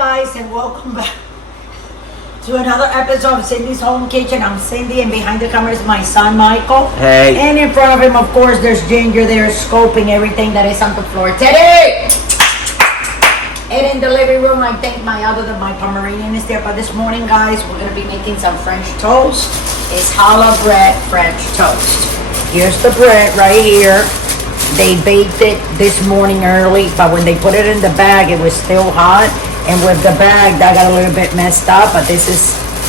guys, and welcome back to another episode of Cindy's Home Kitchen. I'm Cindy, and behind the camera is my son Michael. Hey. And in front of him, of course, there's Ginger there scoping everything that is on the floor today. And in the living room, I think my Pomeranian is there. But this morning, guys, we're gonna be making some French toast. It's challah bread French toast. Here's the bread right here. They baked it this morning early, but when they put it in the bag, it was still hot. And with the bag, that got a little bit messed up. But this is,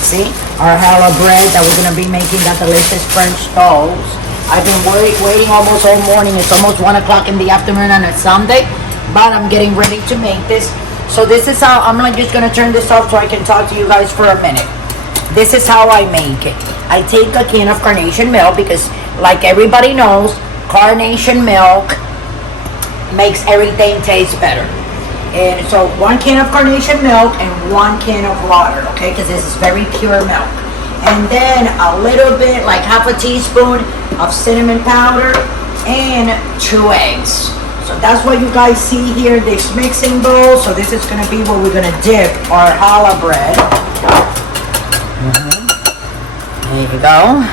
see, our challah bread that we're gonna be making that delicious French toast. I've been waiting almost all morning. It's almost 1 o'clock in the afternoon on a Sunday, but I'm getting ready to make this. So this is how, I'm just gonna turn this off so I can talk to you guys for a minute. This is how I make it. I take a can of carnation milk because, like everybody knows, carnation milk makes everything taste better. And so 1 can of carnation milk and 1 can of water, okay? Because this is very pure milk. And then a little bit, like half a teaspoon of cinnamon powder and 2 eggs. So that's what you guys see here, this mixing bowl. So this is gonna be where we're gonna dip our challah bread. There you go.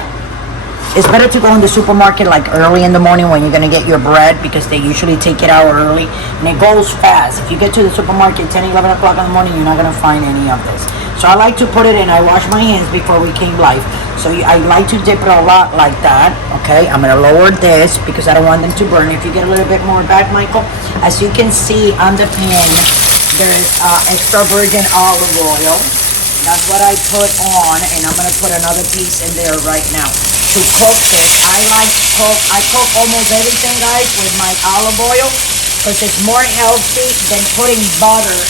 It's better to go in the supermarket like early in the morning when you're gonna get your bread, because they usually take it out early and it goes fast. If you get to the supermarket 10, 11 o'clock in the morning, you're not gonna find any of this. So I like to put it in, I wash my hands before we came live. So I like to dip it a lot like that, okay? I'm gonna lower this because I don't want them to burn. If you get a little bit more back, Michael, as you can see on the pan, there's extra virgin olive oil. That's what I put on, and I'm gonna put another piece in there right now. To cook this, I cook almost everything, guys, with my olive oil because it's more healthy than putting butter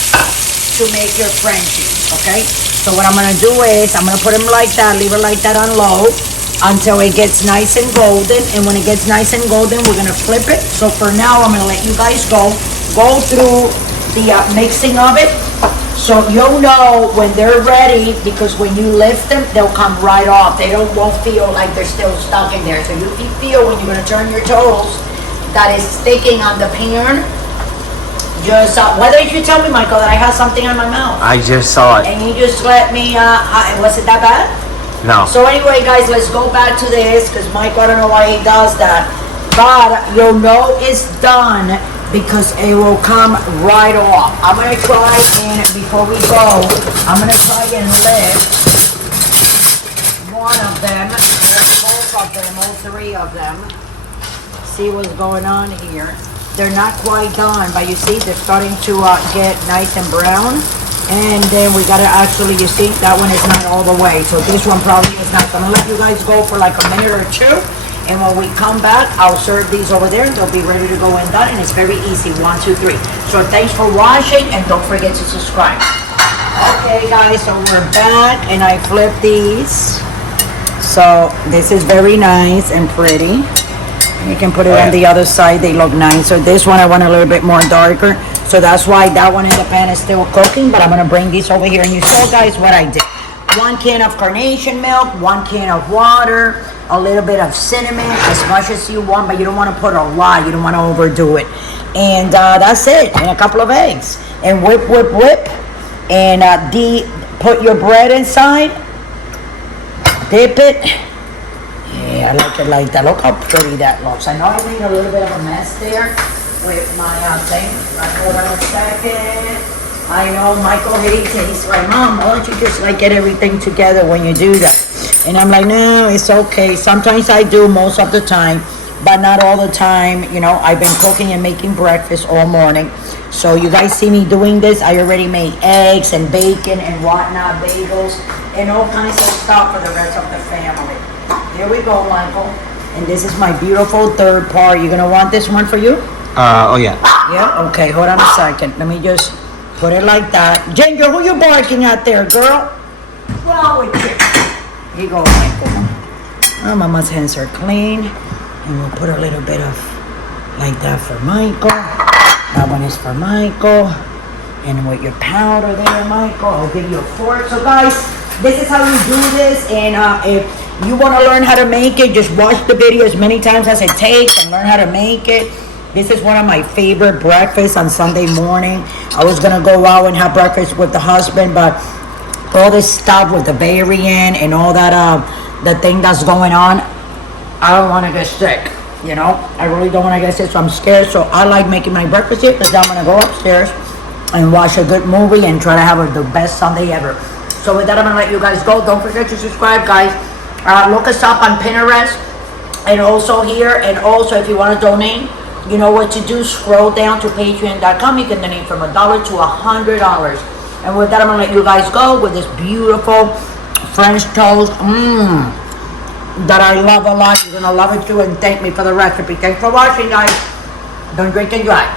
to make your Frenchies, okay? So what I'm gonna do is I'm gonna put them like that, leave it like that on low until it gets nice and golden. And when it gets nice and golden, we're gonna flip it. So for now, I'm gonna let you guys go through the mixing of it. So you'll know when they're ready, because when you lift them, they'll come right off. They won't feel like they're still stuck in there. So if you feel when you're gonna turn your toast that is sticking on the pan, just, why did you tell me, Michael, that I have something on my mouth? I just saw it. And you just let me, was it that bad? No. So anyway, guys, let's go back to this, because Michael, I don't know why he does that. But you'll know it's done because it will come right off. I'm gonna try, and before we go, I'm gonna try and lift one of them, both of them, all 3 of them. See what's going on here. They're not quite done, but you see they're starting to get nice and brown. And then we gotta actually, you see, that one is not all the way. So this one probably is not. I'm gonna let you guys go for like a minute or 2. And when we come back, I'll serve these over there. They'll be ready to go and done. And it's very easy, 1, 2, 3. So thanks for watching, and don't forget to subscribe. Okay, guys, so we're back, and I flipped these. So this is very nice and pretty. You can put it on the other side. They look nice. So this one I want a little bit more darker. So that's why that one in the pan is still cooking. But I'm going to bring these over here. And you saw, guys, what I did. 1 can of carnation milk, 1 can of water, a little bit of cinnamon, as much as you want, but you don't want to put a lot. You don't want to overdo it. And that's it. And a couple of eggs. And whip. And put your bread inside. Dip it. Yeah, I like it like that. Look how pretty that looks. I know I made a little bit of a mess there with my thing. Hold on a second. I know Michael hates it. He's like, Mom, why don't you just like get everything together when you do that? And I'm like, no, it's okay. Sometimes I do, most of the time, but not all the time. You know, I've been cooking and making breakfast all morning. So you guys see me doing this. I already made eggs and bacon and whatnot, bagels, and all kinds of stuff for the rest of the family. Here we go, Michael. And this is my beautiful 3rd part. You gonna want this one for you? Oh yeah. Yeah? Okay, hold on a second. Let me just put it like that. Ginger, who you barking at there, girl? What's wrong with you? Here you go, Michael. Oh, Mama's hands are clean. And we'll put a little bit of like that for Michael. That one is for Michael. And with your powder there, Michael, I'll give you a fork. So guys, this is how you do this. And if you want to learn how to make it, just watch the video as many times as it takes and learn how to make it. This is one of my favorite breakfasts on Sunday morning. I was gonna go out and have breakfast with the husband, but all this stuff with the variant and all that, the thing that's going on, I don't want to get sick. You know, I really don't want to get sick, so I'm scared. So I like making my breakfast here because I'm gonna go upstairs and watch a good movie and try to have the best Sunday ever. So with that, I'm gonna let you guys go. Don't forget to subscribe, guys. Look us up on Pinterest and also here. And also, if you want to donate, you know what to do. Scroll down to patreon.com. You can donate from $1 to $100. And with that, I'm gonna let you guys go with this beautiful French toast. That I love a lot. You're gonna love it too. And thank me for the recipe. Thanks for watching, guys. Don't drink and drive.